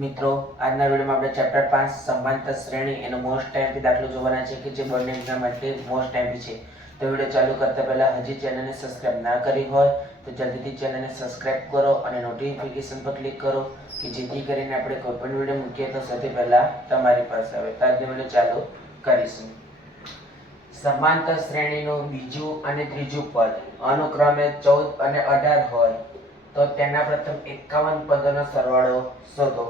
મિત્રો આજના વિડીયોમાં આપણે ચેપ્ટર 5 સમાંતર શ્રેણી એનો મોસ્ટ ટાઈમથી દાખલો જોવાના છે કે જે બોર્ડની એક્ઝામ માટે મોસ્ટ ટાઈમથી છે. તો વિડીયો ચાલુ કરતા પહેલા હજી ચેનલને સબસ્ક્રાઇબ ના કરી હોય તો જલ્દીથી ચેનલને સબસ્ક્રાઇબ કરો અને નોટિફિકેશન પર ક્લિક કરો કે જેથી કરીને આપણે કોઈ પણ વિડીયો મૂકીએ તો સૌથી પહેલા તમારી પાસે આવે. તો આજનો વિડીયો ચાલુ કરીશું. સમાંતર શ્રેણીનું બીજું અને ત્રીજું પદ અનુક્રમે 14 અને 18 હોય તો તેના પ્રથમ 51 પદોનો સરવાળો શોધો.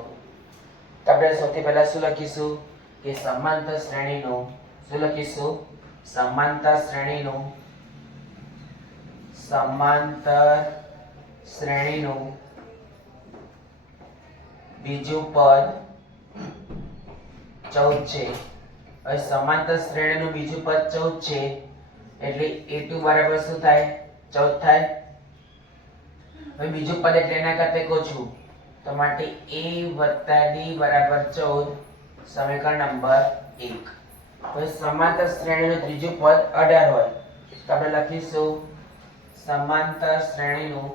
તો આપણે સૌથી પહેલા શું લખીશું કે સમાંતર શ્રેણીનું શું લખીશું સમાંતર શ્રેણીનું બીજું પદ 14 છે. હવે સમાંતર શ્રેણીનું બીજું પદ 14 છે એટલે a2 બરાબર શું થાય 14 થાય. હવે બીજું પદ એટલે એના કરતા ઓછું તો માટે a + d બરાબર 14 સમીકરણ નંબર 1. હવે સમાંતર શ્રેણીનું ત્રીજું પદ 18 હોય તો આપણે લખીશું સમાંતર શ્રેણીનું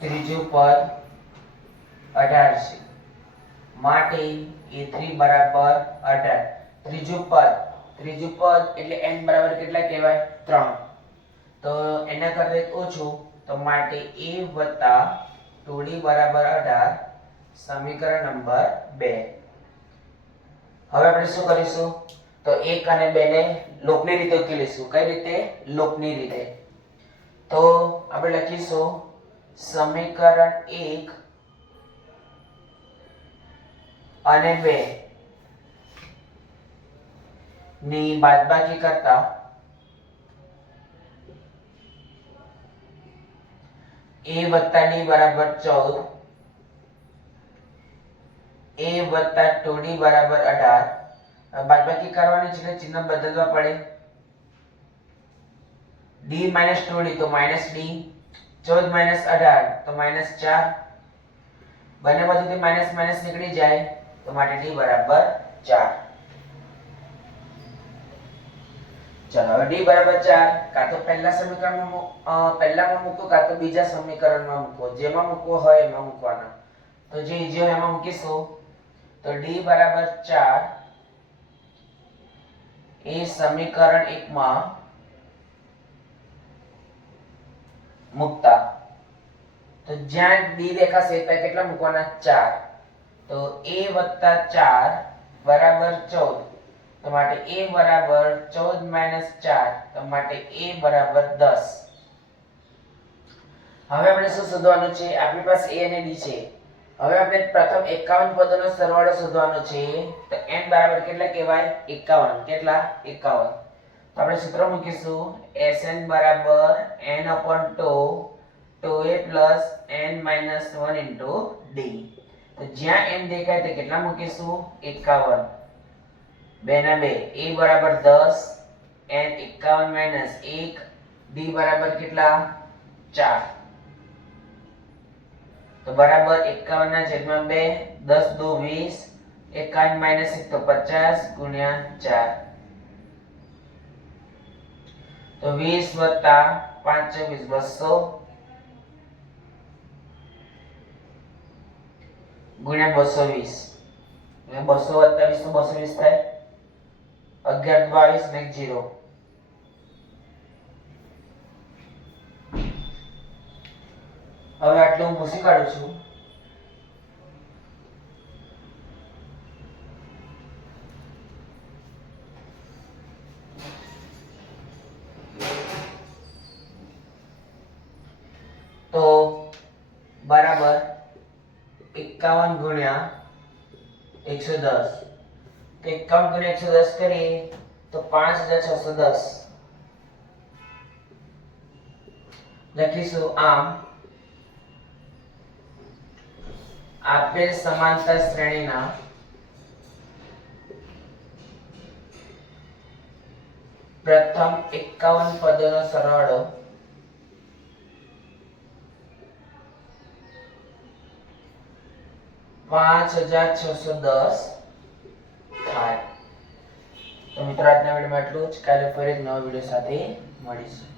ત્રીજું પદ 18 છે માટે a3 બરાબર 18. ત્રીજું પદ એટલે n બરાબર કેટલા કહેવાય 3 તો એના કરતા ઓછું તો માટે a + 2d બરાબર 18 સમીકરણ નંબર 2. હવે આપણે શું કરીશું તો 1 અને 2 ને લોપની રીતે ઉકેલીશું. કઈ રીતે લોપની રીતે. તો આપણે લખીશું સમીકરણ 1 અને 2 ની બાદબાકી કરતા a + d બરાબર 14 a + 2d બરાબર 18. બાદબાકી કરવાની છે એટલે ચિહ્ન બદલવા પડે. d - 2d તો -d 14 - 18 તો -4. બંને બાજુથી માઈનસ માઈનસ નીકળી જાય તો માટે d બરાબર 4. ચલો હવે d બરાબર 4 કાં તો પહેલા પહેલામાં મૂકો કાં તો બીજા સમીકરણમાં મૂકો. જેમાં મૂકવો હોય એમાં મૂકવાના. તો જે ઈજી હોય એમાં મૂકીશું. તો d બરાબર 4 એ સમીકરણ 1 માં મૂકતા તો જ્યાં d દેખાશે ત્યાં કેટલા મૂકવાના 4. તો a + 4 બરાબર 14 તો માટે a બરાબર 14 - 4 તો માટે a બરાબર 10. હવે આપણે શું શોધવાનું છે આપણી પાસે a અને d છે. હવે આપણે પ્રથમ 51 પદોનો સરવાળો શોધવાનો છે. તો n બરાબર કેટલા કહેવાય 51. કેટલા 51. તો આપણે સૂત્ર મૂકીશું Sn બરાબર n/2 2a + n - 1 * d. તો જ્યાં n દેખાય તે કેટલા મૂકીશું 51. 2 ના 2 a બરાબર 10 n 51 - 1 d બરાબર કેટલા 4. તો બરાબર 51 ના છેદમાં 2 10 × 2 = 20 51 - 1 તો 50 × 4 તો 20 + 5 = 200 ગુણ્યા 220 એટલે 200 + 20 તો 220 થાય. 11 × 22 ને 0. હવે આટલું હું ભૂસી કાઢું છું. તો બરાબર 51 ગુણ્યા 110. તો 51 ગુણ્યા 110 કરીએ તો 5610 લખીશું. આમ આપેલ સમાંતર શ્રેણીના પ્રથમ 51 પદોનો સરવાળો 5610 થાય. તો મિત્રો આજના વિડીયોમાં એટલું જ. કાલે ફરી એક નવા વિડીયો સાથે મળીશું.